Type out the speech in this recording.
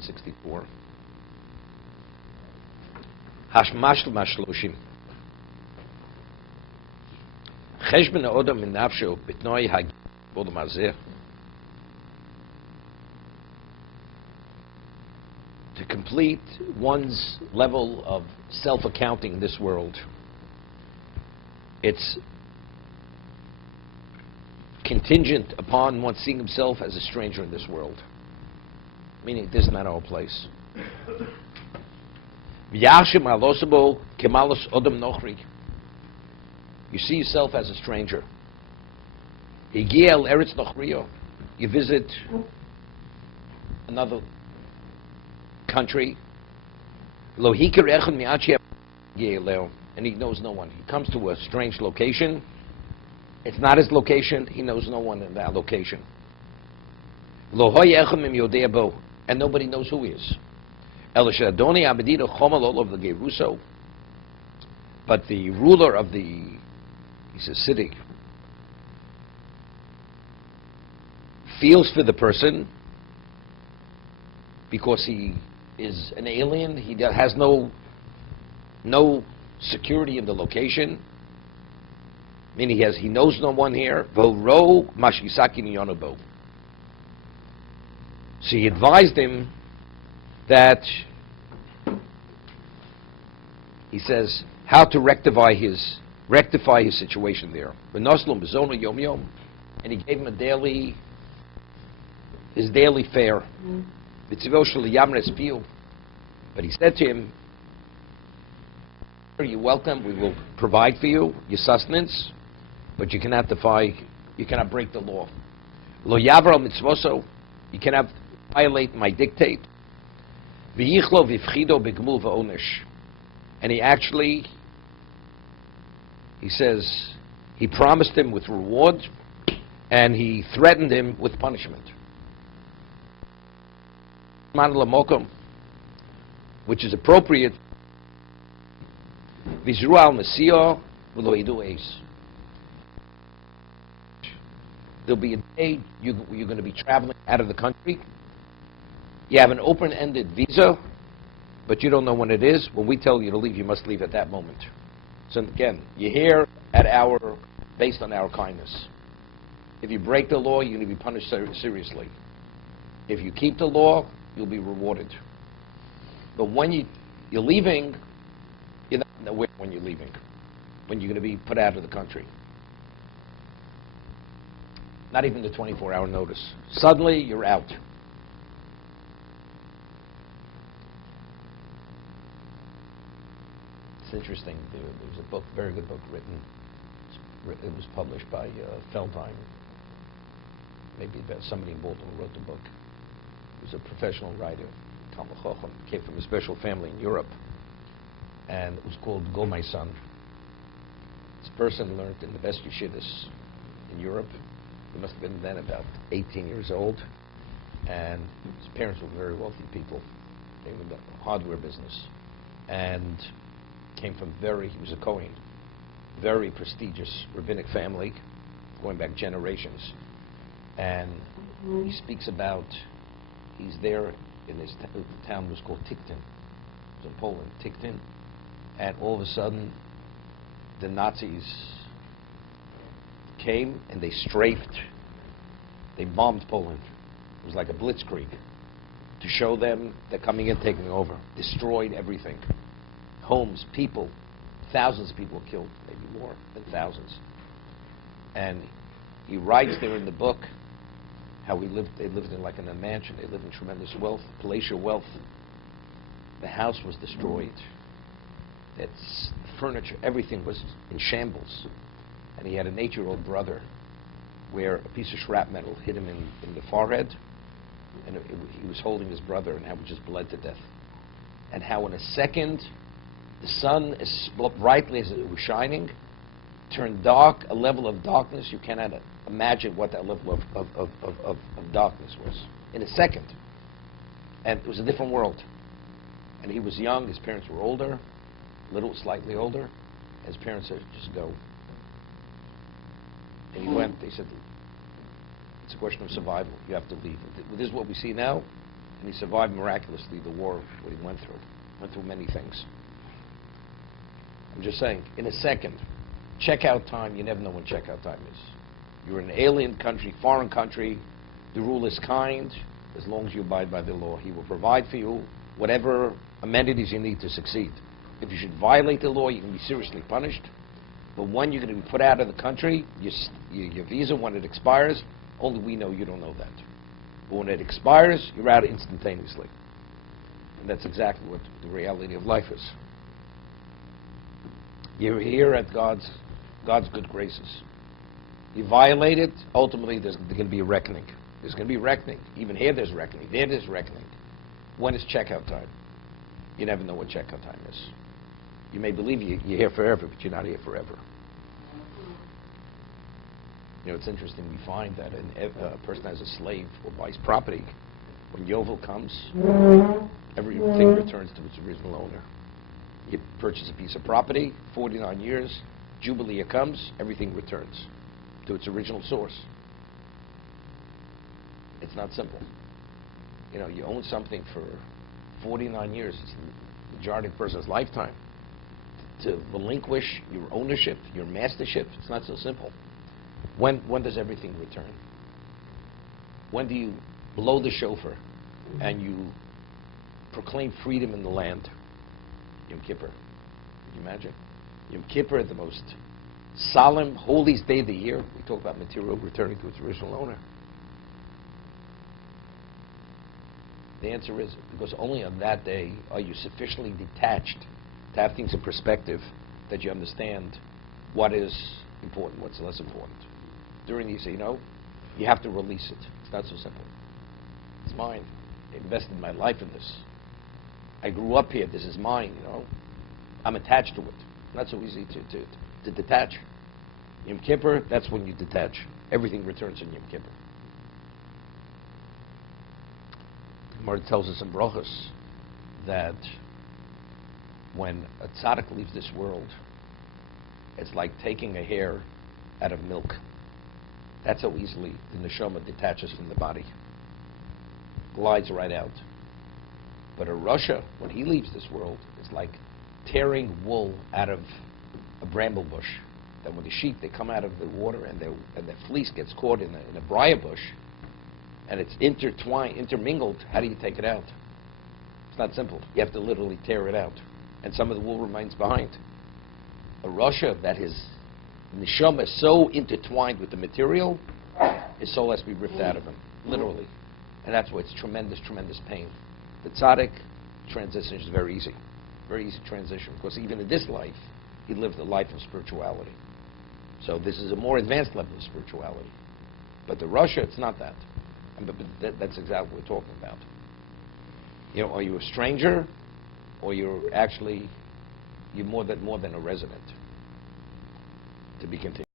64. Hashmashel mashloshim. Cheshben ha'odam min nafsho b'tnoi ha'gid bodom hazeh. To complete one's level of self-accounting in this world, it's contingent upon one seeing himself as a stranger in this world. Meaning, this is not our place. You see yourself as a stranger. You visit another country, and he knows no one. He comes to a strange location. It's not his location. He knows no one in that location. And nobody knows who he is. But the ruler of the city feels for the person because he is an alien. He has no security in the location. Meaning he knows no one here. So he advised him that, he says, how to rectify his situation there. And he gave him his daily fare. But he said to him, you're welcome, we will provide for you your sustenance, but you cannot break the law. Lo yavro mitzvoso, you cannot violate my dictate. V'yichlo v'fchido b'gmul v'onish. And he says, he promised him with reward, and he threatened him with punishment. Which is appropriate. V'zru al nesio v'lo yidu eis. There'll be a day you're going to be traveling out of the country. You have an open-ended visa, but you don't know when it is. When we tell you to leave, you must leave at that moment. So again, you're here based on our kindness. If you break the law, you're going to be punished seriously. If you keep the law, you'll be rewarded. But when you're leaving, you're not aware when you're leaving, when you're going to be put out of the country. Not even the 24-hour notice. Suddenly, you're out. It's interesting. There was a book, very good book, written. It was published by Feldheim. Maybe somebody in Baltimore wrote the book. He was a professional writer, Talmud Chacham, came from a special family in Europe, and it was called Go My Son. This person learned in the best yeshivas in Europe. He must have been then about 18 years old, and his parents were very wealthy people. They were in the hardware business, and he was a Kohen, very prestigious rabbinic family, going back generations. And he speaks about, he's there in this town was called Tiktin. It was in Poland, Tiktin. And all of a sudden, the Nazis came and they bombed Poland. It was like a blitzkrieg to show them they're coming in, taking over. Destroyed everything. Homes, people, thousands of people were killed, maybe more than thousands. And he writes there in the book how they lived in like in a mansion, they lived in tremendous wealth, palatial wealth. The house was destroyed. Its furniture, everything was in shambles. And he had an 8-year-old brother where a piece of shrapnel hit him in the forehead, and he was holding his brother, and how he just bled to death. And how in a second, the sun, as brightly as it was shining, turned dark, a level of darkness. You cannot imagine what that level of darkness was. In a second. And it was a different world. And he was young, his parents were older, slightly older. His parents said, just go. And he went, they said, it's a question of survival, you have to leave. This is what we see now. And he survived miraculously the war, what he went through. Went through many things. I'm just saying, in a second, checkout time, you never know when checkout time is. You're in an alien country, foreign country. The rule is kind. As long as you abide by the law, he will provide for you whatever amenities you need to succeed. If you should violate the law, you can be seriously punished. But when you're going to be put out of the country, your visa, when it expires, only we know, you don't know that. But when it expires, you're out instantaneously. And that's exactly what the reality of life is. You're here at God's good graces. You violate it, ultimately there's going to be a reckoning. There's going to be reckoning. Even here there's reckoning. There there's reckoning. When is checkout time? You never know what checkout time is. You may believe you're here forever, but you're not here forever. You know, it's interesting. We find that a person has a slave or buys property. When Yovel comes, everything returns to its original owner. You purchase a piece of property, 49 years, Jubilee comes, everything returns to its original source. It's not simple. You know, you own something for 49 years. It's the majority of a person's lifetime. To relinquish your ownership, your mastership, it's not so simple. When does everything return? When do you blow the shofar and you proclaim freedom in the land? Yom Kippur. Can you imagine? Yom Kippur, the most solemn, holiest day of the year. We talk about material returning to its original owner. The answer is because only on that day are you sufficiently detached to have things in perspective that you understand what is important, what's less important. During you say, you have to release it. It's not so simple. It's mine. I invested my life in this. I grew up here. This is mine, I'm attached to it. Not so easy to detach. Yom Kippur, that's when you detach. Everything returns in Yom Kippur. Gemara tells us in Brachos that when a tzaddik leaves this world, it's like taking a hair out of milk. That's how easily the neshama detaches from the body. Glides right out. But a Rasha, when he leaves this world, it's like tearing wool out of a bramble bush. That when the sheep, they come out of the water and their fleece gets caught in a briar bush, and it's intermingled, how do you take it out? It's not simple. You have to literally tear it out. And some of the wool remains behind. A Rasha that his neshama is so intertwined with the material, his soul has to be ripped out of him, literally. And that's why it's tremendous, tremendous pain. The tzaddik transition is very easy transition, because even in this life, he lived a life of spirituality. So this is a more advanced level of spirituality. But the Rasha, it's not that. But that's exactly what we're talking about. Are you a stranger, or you're more than a resident? To be continued.